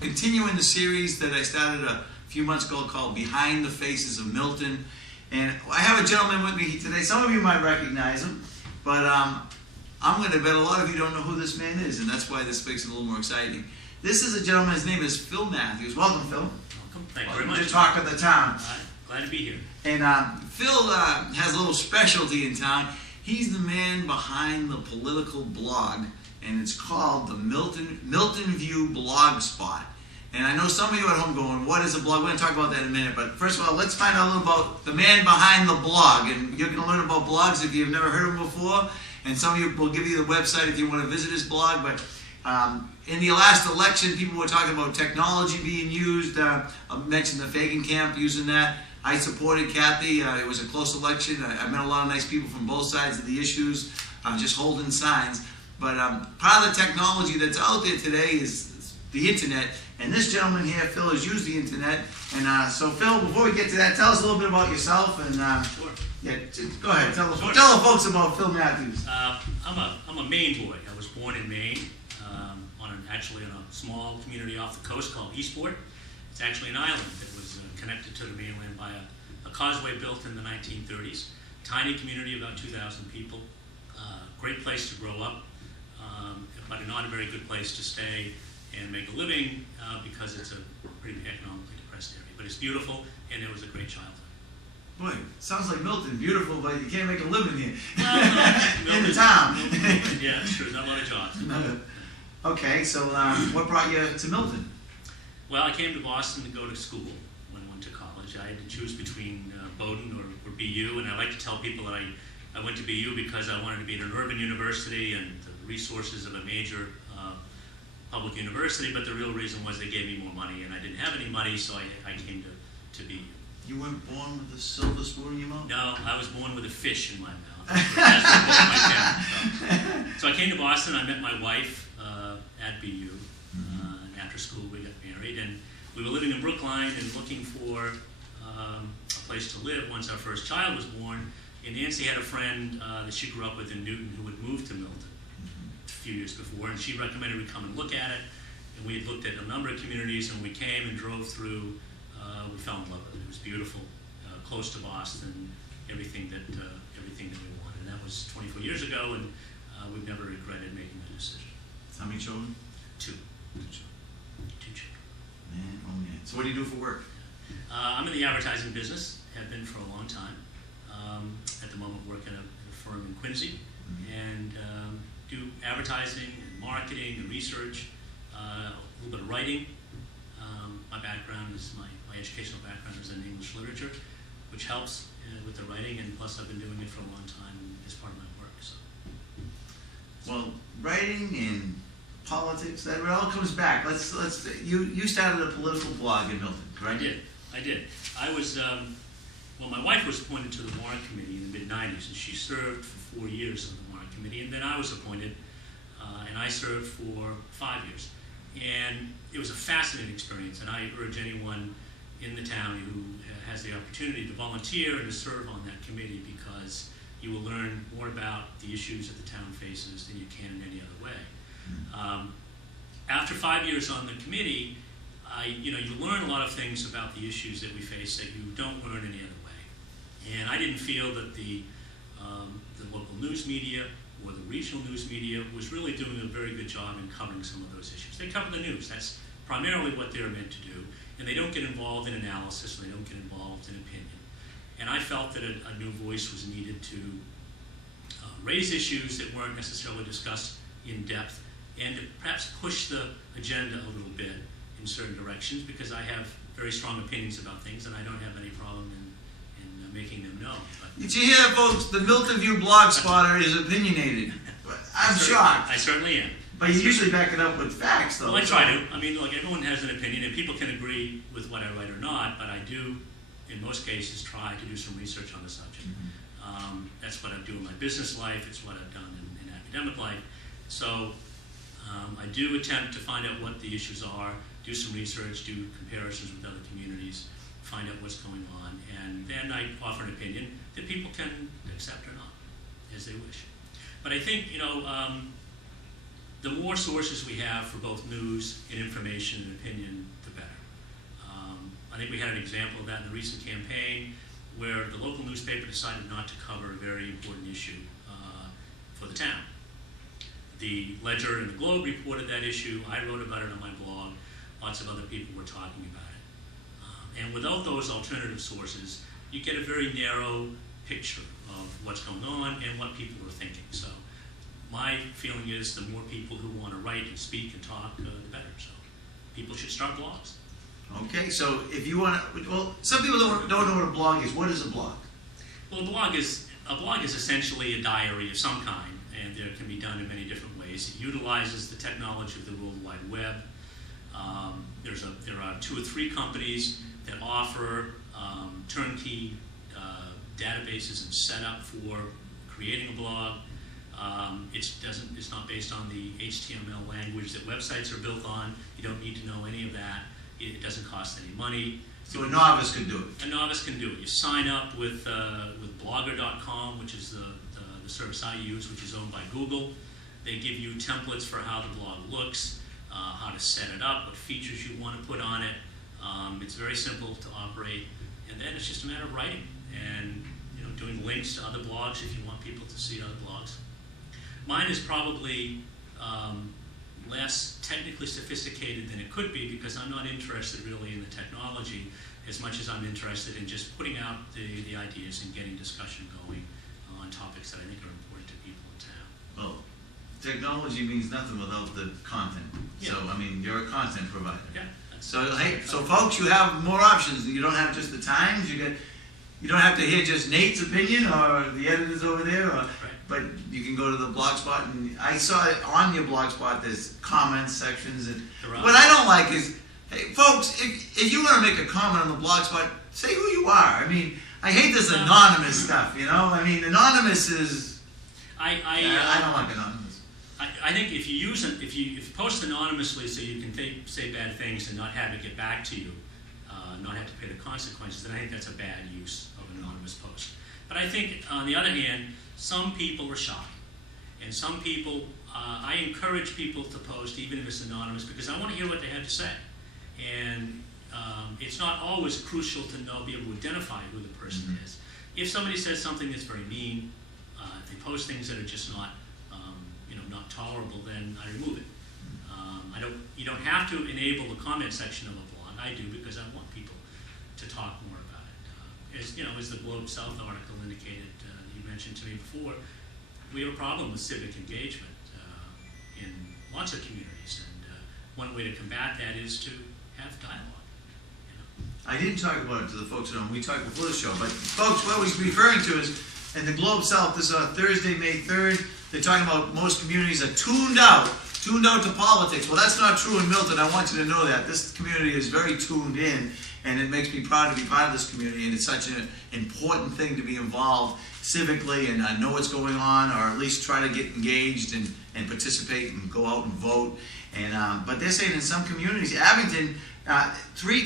continuing the series that I started a few months ago called Behind the Faces of Milton. And I have a gentleman with me today. Some of you might recognize him, but I'm going to bet a lot of you don't know who this man is, and that's why this makes it a little more exciting. This is a gentleman, his name is Phil Matthews. Welcome, Phil. Welcome. Thank you very much. The talk of the town. Glad to be here. And Phil has a little specialty in town. He's the man behind the political blog, and it's called the Milton View Blog Spot. And I know some of you at home going, what is a blog? We're going to talk about that in a minute. But first of all, let's find out a little about the man behind the blog. And you're going to learn about blogs if you've never heard of them before. And some of you will give you the website if you want to visit his blog. But in the last election, people were talking about technology being used. I mentioned the Fagan camp using that. I supported Kathy. It was a close election. I met a lot of nice people from both sides of the issues, just holding signs. But part of the technology that's out there today is the internet. And this gentleman here, Phil, has used the internet. And so, Phil, before we get to that, tell us a little bit about yourself. And Sure. yeah, go ahead. Tell the folks about Phil Matthews. I'm a Maine boy. I was born in Maine, actually in a small community off the coast called Eastport. It's actually an island that was connected to the mainland by a causeway built in the 1930s. Tiny community, about 2,000 people. Great place to grow up, but not a very good place to stay and make a living because it's a pretty economically depressed area. But it's beautiful, and it was a great childhood. Boy, sounds like Milton. Beautiful, but you can't make a living here. Well, in the town. Yeah, that's true. Not a lot of jobs. Okay, so what brought you to Milton? Well, I came to Boston to go to school when I went to college. I had to choose between Bowdoin or BU, and I like to tell people that I went to BU because I wanted to be at an urban university and the resources of a major public university, but the real reason was they gave me more money, and I didn't have any money, so I came to BU. You weren't born with a silver spoon in your mouth? No, I was born with a fish in my mouth. That's what both my parents. So I came to Boston. I met my wife at BU. And after school, we got married, and we were living in Brookline and looking for a place to live once our first child was born. And Nancy had a friend that she grew up with in Newton who had moved to Milton a few years before, and she recommended we come and look at it. And we had looked at a number of communities, and we came and drove through. We fell in love with it. It was beautiful, close to Boston, everything that we wanted. And that was 24 years ago, and we've never regretted making that decision. How many children? Two. Two children. Man, oh man. So what do you do for work? I'm in the advertising business. Have been for a long time. At the moment, work at a firm in Quincy, and do advertising and marketing and research, a little bit of writing. My background is my educational background is in English literature, which helps with the writing, and plus I've been doing it for a long time as part of my work. So. Well, writing and politics, that it all comes back. You started a political blog in Milton, correct? I did. I was, my wife was appointed to the warrant committee in the mid-90s, and she served for 4 years on the warrant committee, and then I was appointed, and I served for 5 years. And it was a fascinating experience, and I urge anyone in the town who has the opportunity to volunteer and to serve on that committee, because you will learn more about the issues that the town faces than you can in any other way. After 5 years on the committee, you learn a lot of things about the issues that we face that you don't learn any other way. And I didn't feel that the local news media or the regional news media was really doing a very good job in covering some of those issues. They cover the news. That's primarily what they're meant to do. And they don't get involved in analysis, and they don't get involved in opinion. And I felt that a new voice was needed to raise issues that weren't necessarily discussed in depth, and to perhaps push the agenda a little bit in certain directions, because I have very strong opinions about things, and I don't have any problem in making them known. Did you hear, folks? The Milton View Blog Spotter is opinionated. I'm shocked. I certainly am. But you usually back it up with facts, though. Well, I try to. I mean, look, everyone has an opinion, and people can agree with what I write or not, but I do, in most cases, try to do some research on the subject. That's what I do in my business life. It's what I've done in academic life. So I do attempt to find out what the issues are, do some research, do comparisons with other communities, find out what's going on, and then I offer an opinion that people can accept or not, as they wish. But I think, the more sources we have for both news and information and opinion, the better. I think we had an example of that in the recent campaign where the local newspaper decided not to cover a very important issue for the town. The Ledger and the Globe reported that issue. I wrote about it on my blog. Lots of other people were talking about it. And without those alternative sources, you get a very narrow picture of what's going on and what people are thinking. So my feeling is the more people who want to write and speak and talk, the better. So people should start blogs. Okay, so if you want to, well, some people don't know what a blog is. What is a blog? Well, a blog is essentially a diary of some kind, and there can be done in many different ways. It utilizes the technology of the World Wide Web. There are 2 or 3 companies that offer turnkey databases and setup for creating a blog. It's not based on the HTML language that websites are built on. You don't need to know any of that. It doesn't cost any money. So a novice could do it. A novice can do it. You sign up with Blogger.com, which is the service I use, which is owned by Google. They give you templates for how the blog looks, how to set it up, what features you want to put on it. It's very simple to operate, and then it's just a matter of writing and doing links to other blogs if you want people to see other blogs. Mine is probably less technically sophisticated than it could be because I'm not interested really in the technology as much as I'm interested in just putting out the ideas and getting discussion going on topics that I think are important to people in town. Well, technology means nothing without the content. Yeah. So, I mean, you're a content provider. Yeah. So, hey, so folks, you have more options. You don't have just the Times. You don't have to hear just Nate's opinion or the editors over there. Right. But you can go to the Blogspot, and I saw it on your Blogspot. There's comments sections, and what I don't like is, hey, folks, if you want to make a comment on the Blogspot, say who you are. I mean, I hate this anonymous stuff. I mean, anonymous is. I don't like anonymous. I think if you post anonymously so you can say bad things and not have it get back to you, not have to pay the consequences, then I think that's a bad use of an anonymous post. But I think, on the other hand, some people are shy. And some people, I encourage people to post, even if it's anonymous, because I want to hear what they have to say. And it's not always crucial to be able to identify who the person is. If somebody says something that's very mean, if they post things that are just not tolerable, then I remove it. You don't have to enable the comment section of a blog. I do because I want people to talk more about it. As the Globe South article indicated, you mentioned to me before, we have a problem with civic engagement in lots of communities, and one way to combat that is to have dialogue. I didn't talk about it to the folks at home. We talked before the show, but folks, what we're referring to is in the Globe South. This is Thursday, May 3rd. They're talking about most communities are tuned out to politics. Well, that's not true in Milton. I want you to know that. This community is very tuned in, and it makes me proud to be part of this community, and it's such an important thing to be involved civically and know what's going on, or at least try to get engaged and participate and go out and vote. And but they're saying in some communities, Abington, three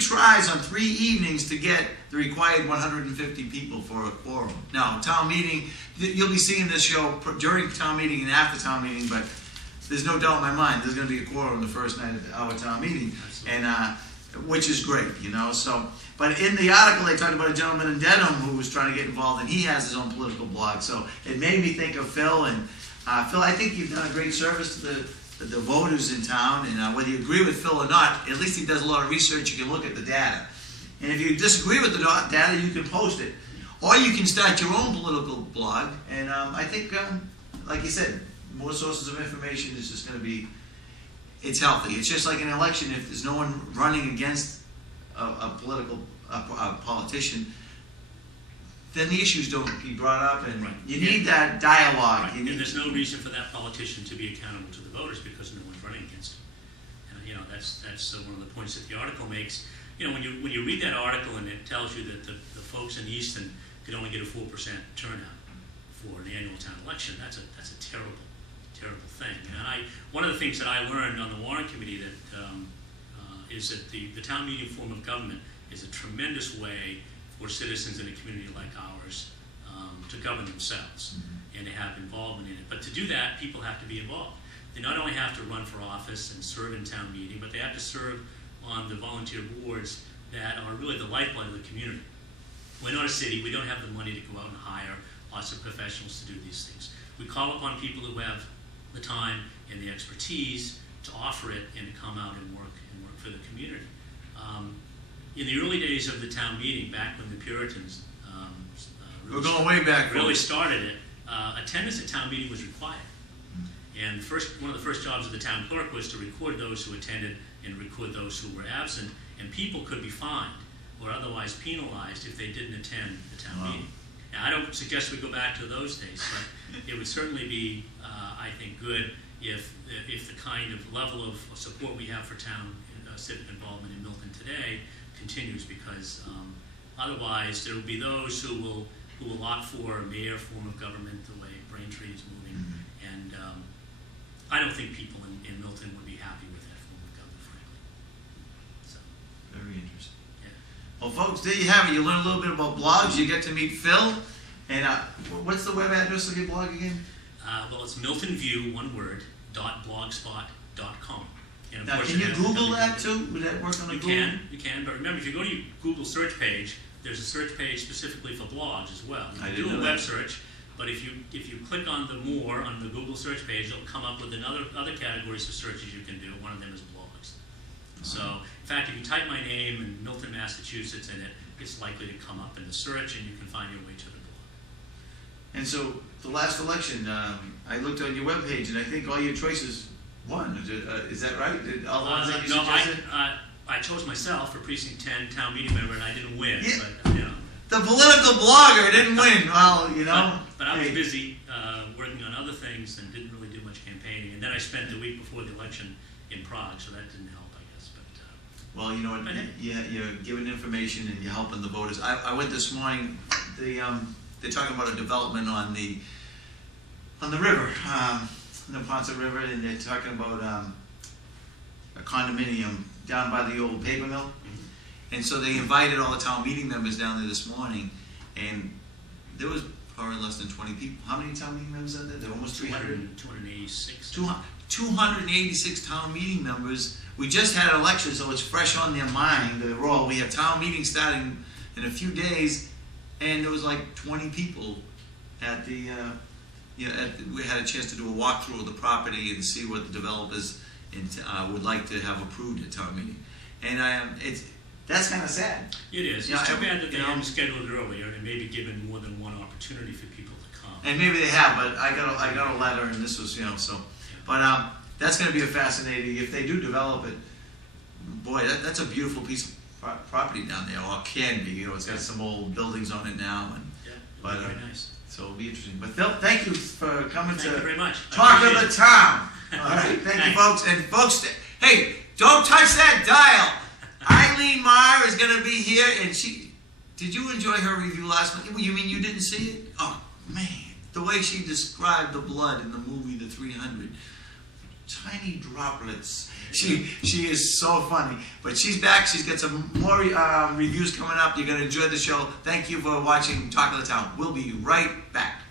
tries on 3 evenings to get the required 150 people for a quorum. Now, town meeting, you'll be seeing this show during town meeting and after town meeting, but there's no doubt in my mind there's going to be a quorum the first night of our town meeting, and which is great, So, but in the article they talked about a gentleman in Dedham who was trying to get involved, and he has his own political blog. So it made me think of Phil. And Phil, I think you've done a great service to the voters in town. And whether you agree with Phil or not, at least he does a lot of research. You can look at the data, and if you disagree with the data, you can post it, or you can start your own political blog. And I think, like you said, more sources of information is just going to be. It's healthy. It's just like an election. If there's no one running against a politician, then the issues don't get brought up, and you need that dialogue. Right. And there's no reason for that politician to be accountable to the voters because no one's running against him. And that's one of the points that the article makes. When you read that article and it tells you that the folks in Easton could only get a 4% turnout for the annual town election, that's a terrible thing. And one of the things that I learned on the warrant committee that is that the town meeting form of government is a tremendous way for citizens in a community like ours to govern themselves and to have involvement in it. But to do that, people have to be involved. they not only have to run for office and serve in town meeting, but they have to serve on the volunteer boards that are really the lifeblood of the community. We're not a city. We don't have the money to go out and hire lots of professionals to do these things. We call upon people who have the time and the expertise to offer it and to come out and work for the community. In the early days of the town meeting, back when the Puritans We're going way back. really started it, attendance at town meeting was required. And one of the first jobs of the town clerk was to record those who attended and record those who were absent, and people could be fined or otherwise penalized if they didn't attend the town meeting. Now, I don't suggest we go back to those days, but it would certainly be, I think, good if the kind of level of support we have for town civic involvement in Milton today continues, because otherwise there will be those who will opt for a mayor form of government the way Braintree is moving, and I don't think people in Milton would be happy with that form of government, frankly. So, Very interesting. yeah. Well, folks, there you have it. You learn a little bit about blogs. You get to meet Phil. And what's the web address of your blog again? Well, it's Milton View, one word, .blogspot.com. And of Now, course can it you has Google www. that too? Would that work on a You Google? can, but remember, if you go to your Google search page, there's a search page specifically for blogs as well. You I can didn't do a know web that. search, but if you click on the more on the Google search page, it'll come up with other categories of searches you can do. One of them is blogs. So, in fact, if you type my name and Milton, Massachusetts in it, it's likely to come up in the search, and you can find your way to the blog. And so, the last election, I looked on your webpage, and I think all your choices won. Is that right? Did all the ones that you suggested? I chose myself for precinct 10 town meeting member, and I didn't win. Yeah. But you know. The political blogger didn't win. Well, you know. But I was hey. busy working on other things and didn't really do much campaigning. And then I spent the week before the election in Prague, so that didn't help, I guess. But Well, you know what? But hey. You're giving information and you're helping the voters. I went this morning. They're talking about a development on the river, the Ponce River, and they're talking about a condominium down by the old paper mill. And so they invited all the town meeting members down there this morning, and there was probably less than 20 people. How many town meeting members are there? There were almost 300. 286. 286 town meeting members. We just had an election, so it's fresh on their mind, the role. We have town meetings starting in a few days, and there was like 20 people at the, we had a chance to do a walkthrough of the property and see what the developers would like to have approved at town meeting. And that's kind of sad. It is. Yeah, It's too bad that they you know, haven't scheduled it earlier and maybe given more than one opportunity for people to come. And maybe they have, but I got a letter, and this was, so. But that's going to be a fascinating. If they do develop it, boy, that's a beautiful piece of property down there, or can be. It's got some old buildings on it now, and Yeah, but, very nice. so it'll be interesting. But Phil, thank you for coming Thank you very much. I talk of appreciate the it. town. All right, thank you, Thanks. folks. And folks, hey, don't touch that dial. Eileen Meyer is going to be here, and did you enjoy her review last month? You mean you didn't see it? Oh, man. The way she described the blood in the movie The 300. Tiny droplets. She is so funny. But she's back. She's got some more reviews coming up. You're going to enjoy the show. Thank you for watching Talk of the Town. We'll be right back.